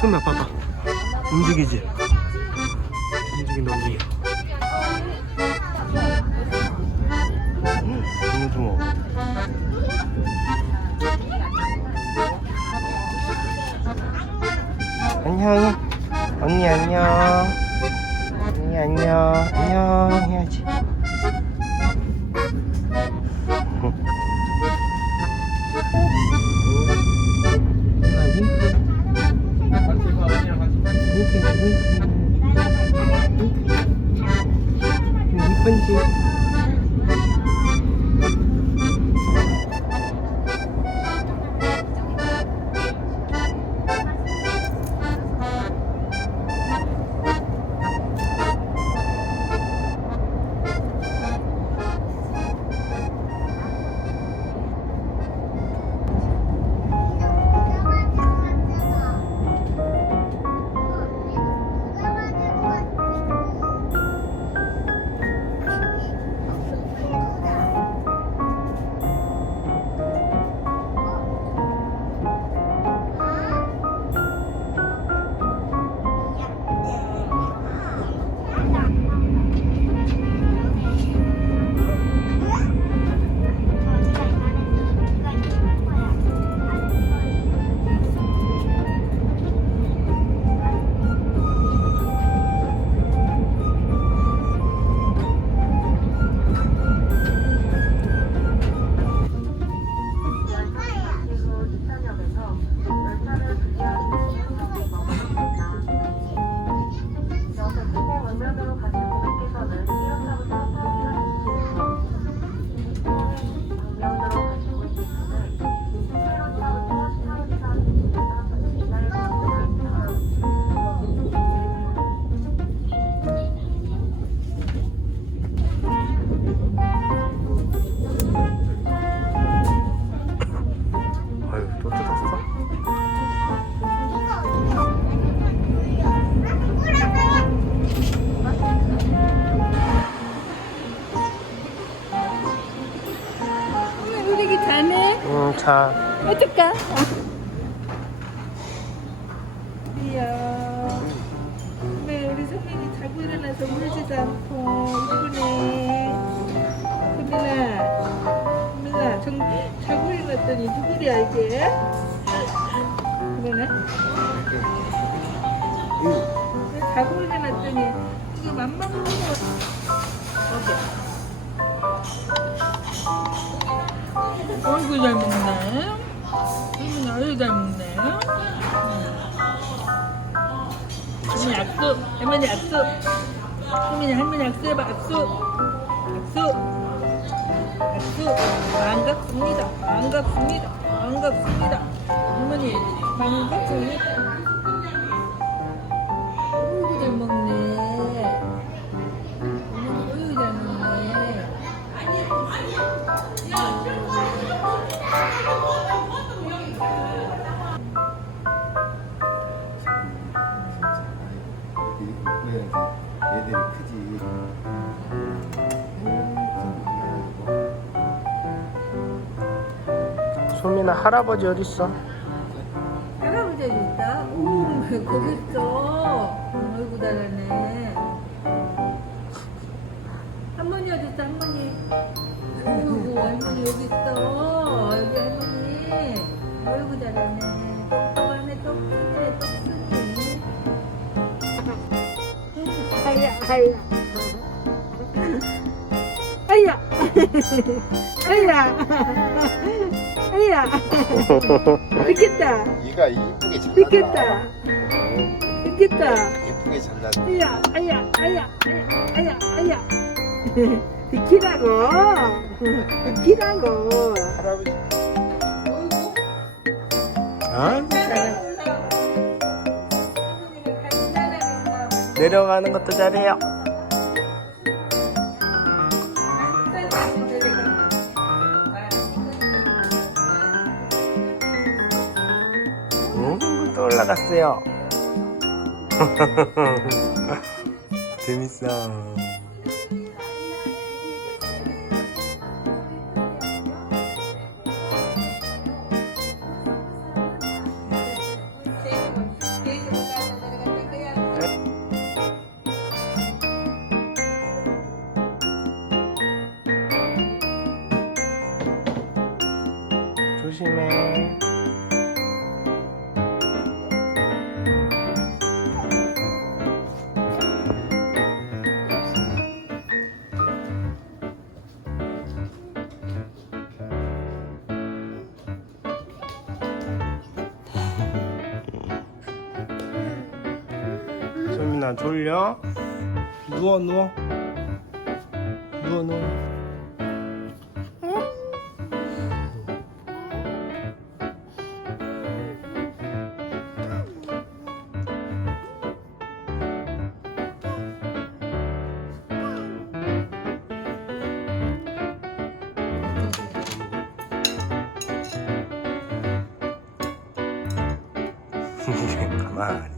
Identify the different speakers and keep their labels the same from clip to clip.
Speaker 1: 소미야 봐봐. 움직이지? 움직인다 움직여 응, 너무 좋아 안녕. 언니 안녕. 언니 안녕. 안녕. 해야지
Speaker 2: 你好的
Speaker 1: 응자
Speaker 2: 어떨까? 이야. 왜 우리 성민이 자고 일어나서 울지도 않고 이쁘네. 소민아, 소민아, 정, 자고 일어났더니 누구랴 이게? 그러네. 왜 자고 일어났더니 이거 맘만 먹어. 어이구 잘 먹네. 소민이 아유 잘 먹네. 할머니 약속, 할머니 약속. 소민이 할머니 약속해봐 약속. 약속. 약속. 반갑습니다. 반갑습니다. 반갑습니다. 할머니 반갑습니다. 어이구 잘 먹네.
Speaker 1: 소민아 할아버지 어딨어?
Speaker 2: 할아버지 있다? 오, 거기 있어. 아이고, 잘하네. 할머니 어디 있어, 할머니? 아이고, 할머니 여기 있어. 여기 할머니. 아이고, 잘하네. 똑똑하네, 똑똑해, 똑똑해. 아야, 아야. 아야. 아야. 아야. 됐겠다.
Speaker 3: 얘가 이쁘게 잘
Speaker 2: 됐겠다. 됐겠다.
Speaker 3: 예쁘게 잘났네.
Speaker 2: 아야, 아야, 아야, 아야, 아야, 아야. 비키라고. 비키라고.
Speaker 3: 할아버지
Speaker 1: 어? 내려가는 것도 잘해요 날라갔어요. 재밌어.
Speaker 2: 조심해. 소민아 졸려? 누워 누워. 누워 누워. 가만히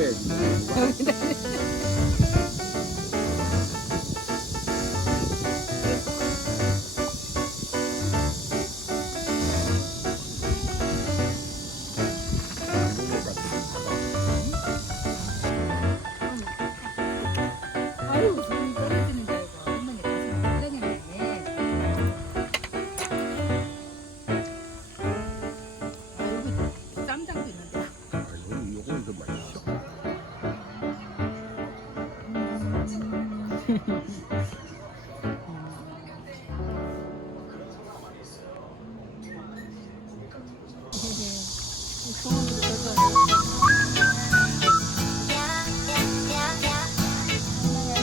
Speaker 2: 다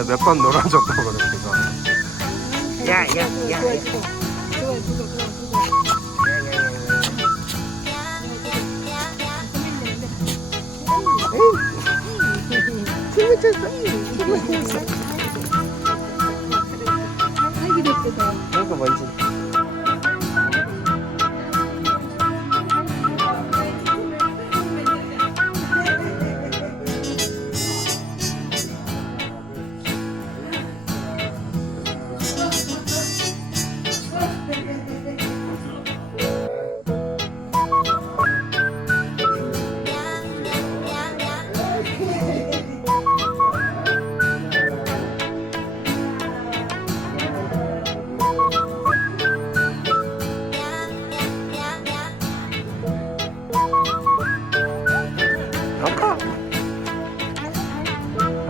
Speaker 2: 내가 몇 번 놀아줬다고 그랬어 이거 야 야야
Speaker 1: 좋아 좋아 좋아 좋아 좋아 아이고 됐어
Speaker 2: 이거 뭔지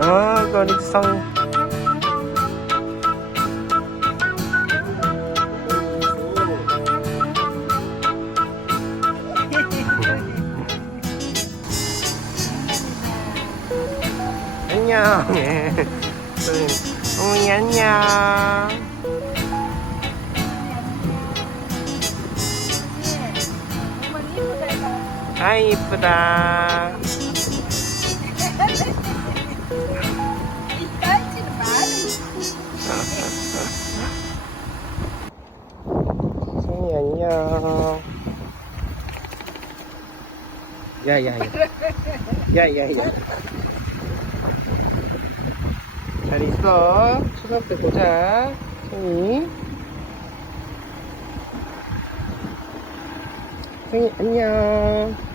Speaker 2: 아 거리성 안녕 어머니 안녕 아 이쁘다 안녕. 야야야. 야야야. 잘 있어. 추석 때 보자. 생이 생이 안녕